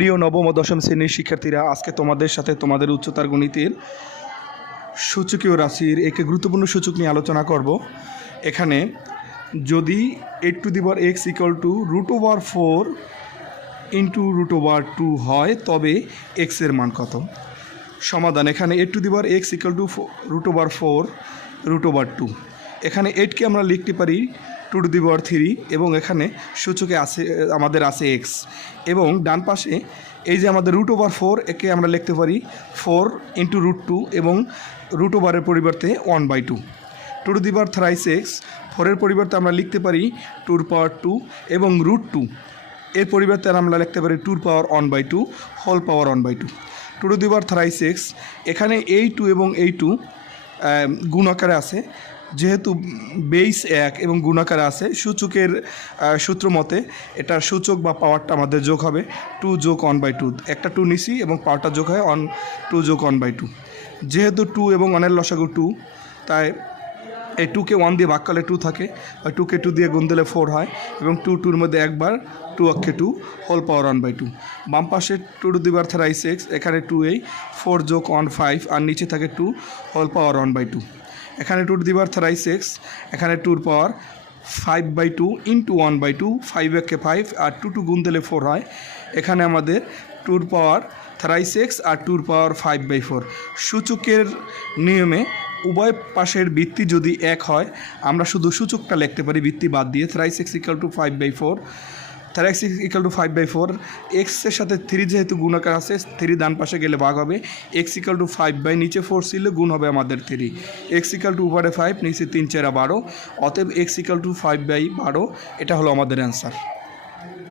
প্রিয় নবম ও দশম শ্রেণীর শিক্ষার্থীরা, আজকে তোমাদের সাথে তোমাদের উচ্চতার গণিতের সূচকীয় রাশির একটি গুরুত্বপূর্ণ সূচক নিয়ে আলোচনা করব। এখানে যদি 8x √4 ইন্টু √2 হয় তবে x এর মান কত? সমাধান। এখানে 8x √4 √2। এখানে 8কে আমরা লিখতে পারি 2⁻³ এবং এখানে সূচকে আমাদের আছে x, এবং ডান পাশে এই যে আমাদের √4 একে আমরা লিখতে পারি 4 ইন্টু √2 এবং √এর পরিবর্তে 1/2। 2⁻⁻⁶, 4-এর পরিবর্তে আমরা লিখতে পারি 2⁻2 এবং √2 এর পরিবর্তে আমরা লিখতে পারি 2⁻1/2 হোল পাওয়ার 1/2। 2⁻⁻⁶, এখানে এই 2 এবং এই 2 গুণ আকারে আছে, যেহেতু বেস 1 এবং গুণাকারে আছে, সূচকের সূত্র মতে এটার সূচক বা পাওয়ারটা আমাদের যোগ হবে 2 + 1/2। একটা 2 নিছি এবং পাওয়ারটা যোগ হয় 2 + 1/2। যেহেতু 2 এবং 1-এর লসাগু 2, তাই এই 2কে 1 দিয়ে ভাগ করলে 2 থাকে, আর 2কে 2 দিয়ে গুণ দিলে 4 হয়, এবং 2 মধ্যে একবার 2 অক্ষে 2 হোল পাওয়ার 1/2। বাম পাশে 2⁻⁻⁶, এখানে 2 4 + 1 5, আর নিচে থাকে 2 হোল পাওয়ার 1/2। এখানে 2⁻⁻⁶, এখানে 2 পাওয়ার 5/2 ইন্টু 1/2, 5 একে 5 আর 2 গুণ দিলে 4 হয়। এখানে আমাদের 2⁻⁻⁶ আর 2⁻5/4। সূচকের নিয়মে উভয় পাশের ভিত্তি যদি 1 হয়, আমরা শুধু সূচকটা লিখতে পারি ভিত্তি বাদ দিয়ে। 3x = 5/4, 3x = 5/4। এক্সের সাথে 3 যেহেতু গুণাকার আছে, 3 ডান পাশে গেলে ভাগ হবে। x = 5/, নিচে 4 ছিল, গুণ হবে আমাদের 3। x = উপরে 5, নিচে 3 × 4 = 12, অতএব x = 5/12। এটা হলো আমাদের অ্যান্সার।